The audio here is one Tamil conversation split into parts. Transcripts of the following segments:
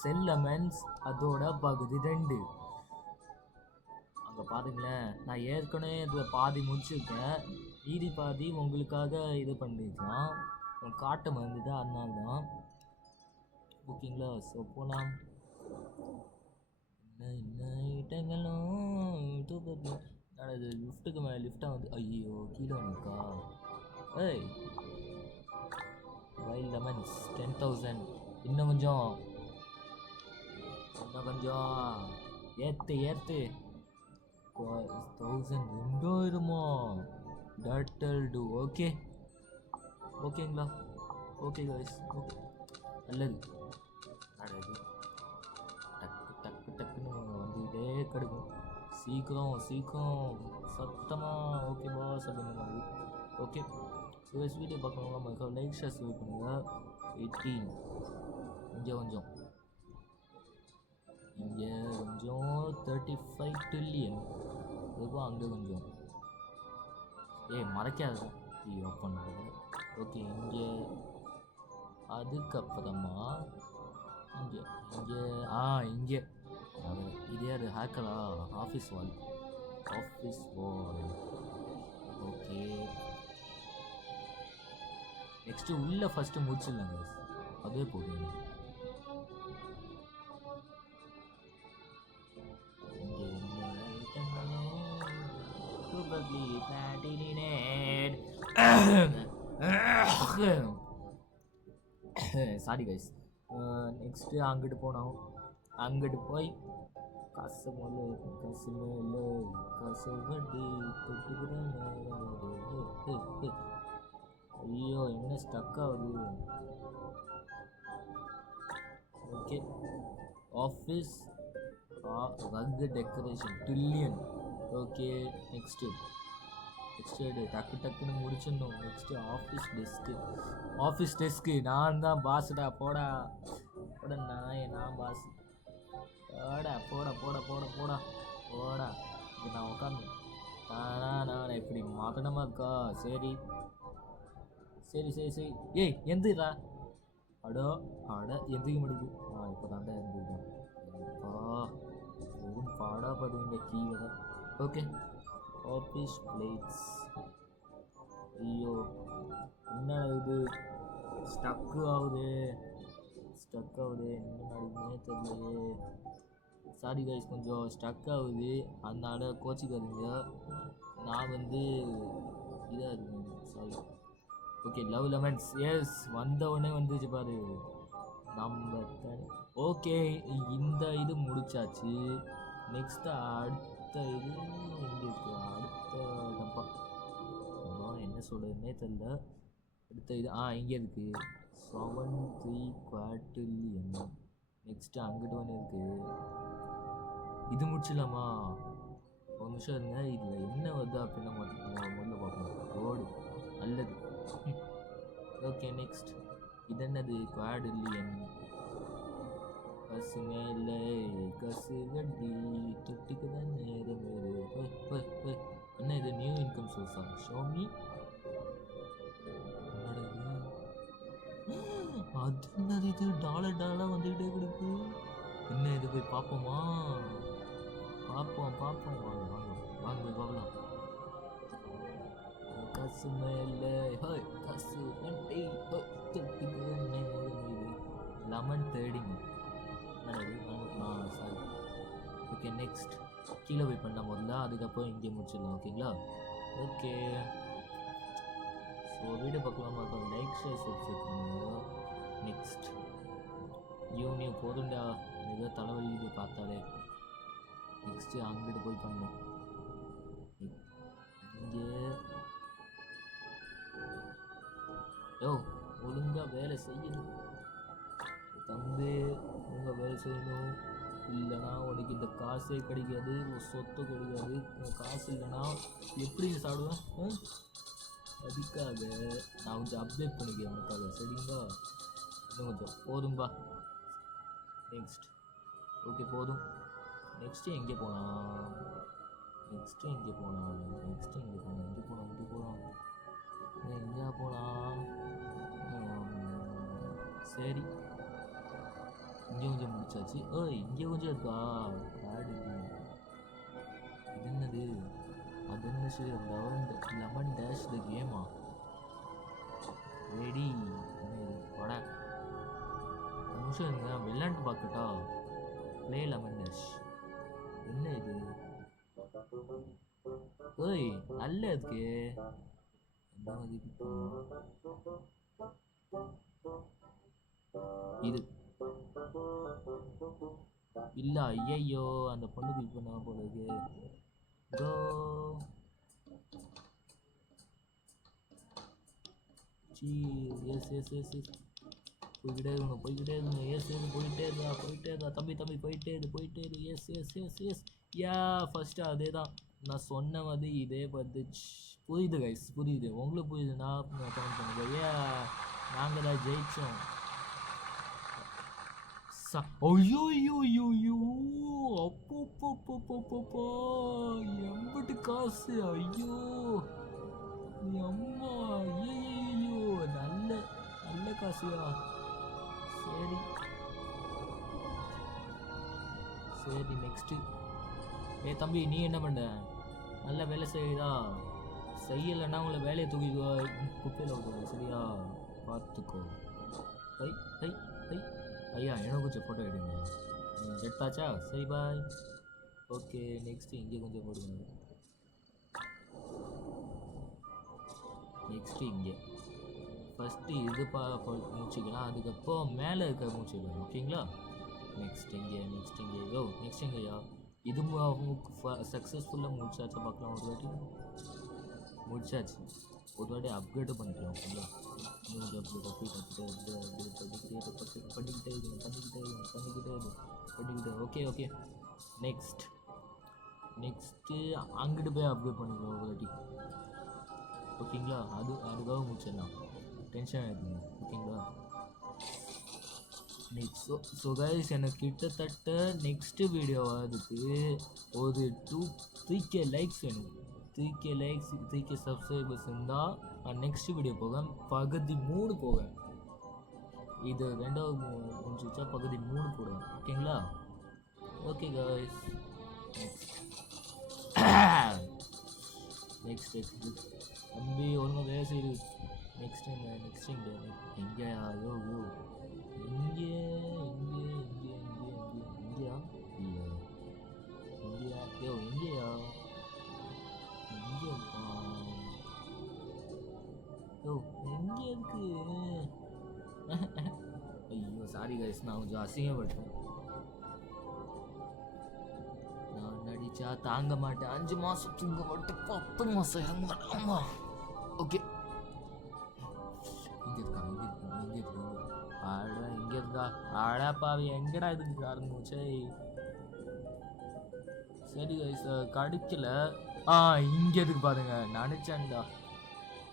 செல் லெமன்ஸ் அதோட பகுதி 2. அங்கே பாருங்களேன், நான் ஏற்கனவே இதில் பாதி முடிச்சிருக்கேன், மீதி பாதி உங்களுக்காக இது பண்ணிக்கலாம், காட்ட மறந்துட்டு, அதனால தான். ஓகேங்களா? ஸோ போகலாம். என்ன ஐட்டங்களும் இது லிஃப்ட்டுக்கு மேலே லிஃப்டாக வந்து ஐயோ கீழே வந்துக்கா. ஏய் வைல்ட் லெமன்ஸ் 10,000. இன்னும் கொஞ்சம் ஏற்று 1,000 டட்டல் டூ. ஓகேங்களா? ஓகே கைஸ், ஓகே நல்லது. டக்கு டக்கு டக்குன்னு வந்துக்கிட்டே கிடக்கும். சீக்கிரம் சத்தமாக ஓகே பாஸ் அப்படின்ற மாதிரி. ஓகே ஸோ வீடியோ பார்க்கணுங்களா மக்கள், லைக் ஷேர் சப்ஸ்கிரைப் பண்ணுங்கள். 18 இங்கே கொஞ்சம் 35 ட்ரில்லியன் அதுக்கும் அங்கே கொஞ்சம் மறைக்காத ஓப்பன் பண்ணுறது. ஓகே இங்கே அதுக்கப்புறமா இங்கே இதே அது ஹேக்கரா ஆஃபீஸ் வால். ஓகே நெக்ஸ்ட்டு உள்ளே ஃபஸ்ட்டு முடிச்சிடலாங்க, அதே போதும். Sorry guys. நெக்ஸ்ட்டு அங்கிட்டு போனோம். அங்கிட்டு போய் காசு வட்டி தொட்டுக்கிறேன். ஐயோ என்ன ஸ்டக் ஆகுது. Okay office rock decoration trillion. Okay next டக்குன்னு முடிச்சிடணும். நெக்ஸ்ட்டு ஆஃபீஸ் டெஸ்க்கு நான் தான் பாஸ்டா. போடா நான் பாஸ். போடா இங்கே நான் உட்காந்து நான் இப்படி மாற்றணமா இருக்கா. சரி ஏய் எந்திரா. அட எந்திரிக்க முடியுது. இப்போ தாண்டா இருந்துருக்கேன். வெறும் பாடா பார்த்துங்க கீழே. Okay office plates. ஐயோ என்ன இது ஸ்டக் ஆகுது என்ன நடக்குதுன்னே தெரியலையே. சாரி கைஸ், கொஞ்சம் ஸ்டக் ஆகுது, அதனால கோச்சிக்காதீங்க. நான் இதாக இருக்கேன், sorry. Okay love lemons yes வந்தவுடனே வந்துச்சு பாரு நம்ம. ஓகே இந்த இது முடிச்சாச்சு. நெக்ஸ்ட்டு அடுத்த இது எங்கே இருக்குது? அடுத்த டப்பா என்ன சொல்கிறதுனே தெரியல. அடுத்த இது இங்கே இருக்குது 73 குவார்டில்லியன். நெக்ஸ்ட்டு அங்கிட்டு ஒன்று இருக்குது. இது முடிச்சிடலாமா? ஒரு நிமிஷம் இருங்க, இதில் என்ன வருது அப்படின்னு முதல்ல பார்க்கணும். ரோடு நல்லது. ஓகே நெக்ஸ்ட் இது என்னது? குவார்டில்லியன். கசு வட்டி தொட்டிக்கு தான் நேரம் வேறு. என்ன இது? New income சோர்ஸா? ஷோமி அது என்னது? இது டாலர் வந்துக்கிட்டே கிடக்கு. என்ன இது? போய் பார்ப்போமா? பார்ப்போம் வாங்க போய் பார்க்கலாம். கசு வட்டி தொட்டிக்கு தான் நேரம் வேறு. லெமன் தேடிங்க. சாரி. ஓகே நெக்ஸ்ட் கீழே போய் பண்ண முதல்ல, அதுக்கப்புறம் இங்கே முடிச்சிடலாம். ஓகேங்களா? ஓகே ஸோ வீடியோ பார்க்கலாமா? லைக் ஷேர் சப்ஸ்கிரைப் பண்ணுங்க. நெக்ஸ்ட் நியூ போதுண்டா, ஏதோ தலைவலி இது பார்த்தாலே. நெக்ஸ்ட்டு அங்கிட்டு போய் பண்ணணும். இங்கே ஒழுங்காக வேலை செய்யணும் தம்பி, ஒழுங்காக வேலை செய்யணும். இல்லைனா உனக்கு இந்த காசே கிடைக்காது, சொத்து கிடைக்காது. காசு இல்லைனா எப்படி சாப்பிடுவேன்? அதுக்காக நான் கொஞ்சம் அப்டேட் பண்ணிக்கிறேன் உனக்காக, சரிங்களா? இன்னும் கொஞ்சம் போதும்பா. நெக்ஸ்ட் ஓகே போதும். நெக்ஸ்ட்டு எங்கே போகலாம்? எங்கே போகலாம்? சரி இங்கே கொஞ்சம் முடிச்சாச்சு. இங்கே கொஞ்சம் இருக்கா காடு? இது என்னது? அது என்ன? லெமன் டேஷ் த கேமா? ரெடி போட நிமிஷம் இருங்க, விளையாண்டு பார்க்கட்டா. Play lemon dash. என்ன இது? நல்ல இருக்கு. இது இல்ல. ஐயோ அந்த பொண்ணுக்கு இப்போ நான் போல இருக்கு. கோ போய்கிட்டே இருக்கணும். போயிட்டே இருந்தா தம்பி போயிட்டே இரு. எஸ் யா ஃபர்ஸ்ட் அதே தான் நான் சொன்ன மாதிரி இதே வந்துச்சு. புரியுது கைஸ், புரியுது. உங்களுக்கு புரியுதுன்னா கமெண்ட் பண்ணுங்க. நாங்கள் தான் ஜெயிச்சோம். ஐயோ அப்போ எம்பிட்டு காசு. ஐயோ அம்மா, ஐயோ நல்ல காசுயா. சரி நெக்ஸ்ட்டு. தம்பி நீ என்ன பண்ண? நல்ல வேலை செய்யுதா? செய்யலைன்னா உங்களை வேலையை தூக்கி குப்பையில் விட்டுங்க, சரியா? பார்த்துக்கோ. ஐயா எனக்கு கொஞ்சம் ஃபோட்டோ எடுங்க. எடுத்தாச்சா? சரி பாய். ஓகே நெக்ஸ்ட்டு இங்கே கொஞ்சம் போடுங்க. நெக்ஸ்ட்டு இங்கே ஃபஸ்ட்டு இது மூச்சிக்கலாம், அதுக்கப்புறம் மேலே இருக்க மூச்சிக்கலாம். ஓகேங்களா? நெக்ஸ்ட் எங்கேயா? இது சக்ஸஸ்ஃபுல்லாக முடிச்சாச்சா பார்க்கலாம். ஒரு வாட்டி முடிச்சாச்சு. ஒரு வாட்டி அப்கிரேடும் பண்ணிக்கலாம். ஓகேங்களா? பண்ணிக்கிட்டே ஓகே நெக்ஸ்ட்டு அங்கிட்டு போய் அப்கிரேட் பண்ணிக்கலாம் ஒரு வாட்டி. ஓகேங்களா? அதுக்காக முடிச்சிடலாம். டென்ஷன் ஆகிடுங்க. ஓகேங்களா? ஸோ கைஸ், எனக்கு கிட்டத்தட்ட நெக்ஸ்ட்டு வீடியோ அதுக்கு ஒரு 3K லைக்ஸ் வேணும். 3K சப்ஸ்கிரைபர்ஸ் இருந்தால் நான் நெக்ஸ்ட் வீடியோ போவேன். பகுதி 3 போவேன். இது 2வது முடிஞ்சிச்சா பகுதி 3 போடுவேன். ஓகேங்களா? ஓகே கைஸ், நெக்ஸ்ட் தம்பி ஒழுங்காக வேலை செய்யுது. நெக்ஸ்ட் எங்கேயா? இங்கேயா? இல்லை இங்கேயா? எங்கே இருக்கு? ஐயோ சாரி கைஸ், நான் கொஞ்சம் அசிங்கப்பட்டேன். நான் நடிச்சா தாங்க மாட்டேன். 5 மாதம் தூங்க மாட்டேன், 10 மாதம் இறங்க மாட்டேன். ஆமாம். ஓகே இங்கே இருக்கா? பாவி எங்கடா இதுக்கு ஆரம்பிச்சு? சரி கைஸ், கிடைக்கல. இங்கே இருக்கு பாருங்க. நினச்சேன்டா.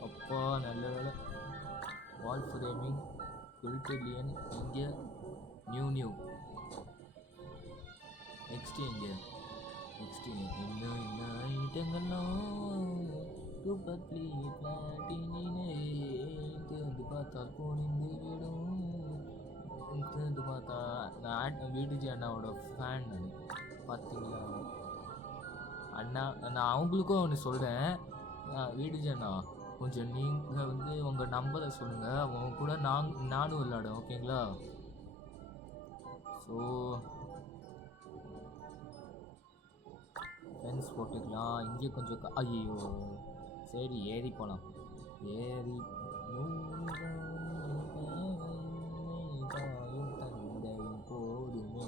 அப்பா நல்ல வேலை. வால் ஃப்ரேமிங் குல்டலியன் இங்கே நியூ. நெக்ஸ்ட் இங்கே என்ன ஐட்டங்கள்லாம் சூப்பர்லி பிளாட்டினே வந்து பார்த்தா போனிந்து விடும். வந்து பார்த்தா நான் வீட்டுஜி அண்ணாவோட ஃபேன். பார்த்தீங்களா அண்ணா? நான் அவங்களுக்கும் ஒன்று சொல்கிறேன். வீட்டுஜி அண்ணா, கொஞ்சம் நீங்கள் வந்து உங்கள் நம்பரை சொல்லுங்கள். அவங்க கூட நானும் விளையாடுவேன். ஓகேங்களா? ஸோ ஃப்ரெண்ட்ஸ் போட்டுக்கலாம். இங்கே கொஞ்சம் ஐயோ சரி ஏறி போகலாம். போதுமே.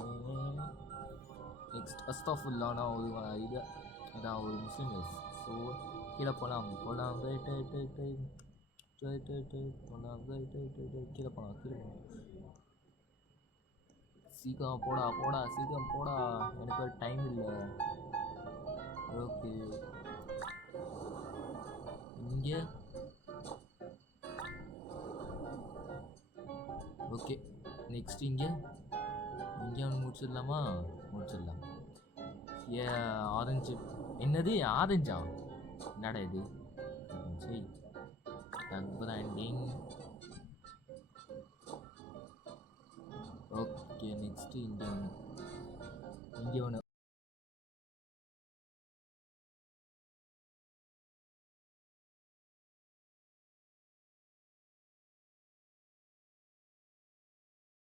நெக்ஸ்ட் அஸ்தஃபுல்லானா ஒரு இது அதான் ஒரு முஸ்லீம். ஸோ கீழே போகலாம். கீழே போகலாம். சீக்கிரம் போடா. எனக்கு ஒரு டைம் இல்லை. ஓகே இங்கே ஓகே நெக்ஸ்ட் இங்கே ஒன்று முடிச்சிடலாம். ஆரஞ்சு. என்னது ஆரஞ்சா? என்னடா இது? சரி பிராண்டிங். ஓகே நெக்ஸ்ட்டு இங்கே ஒன்று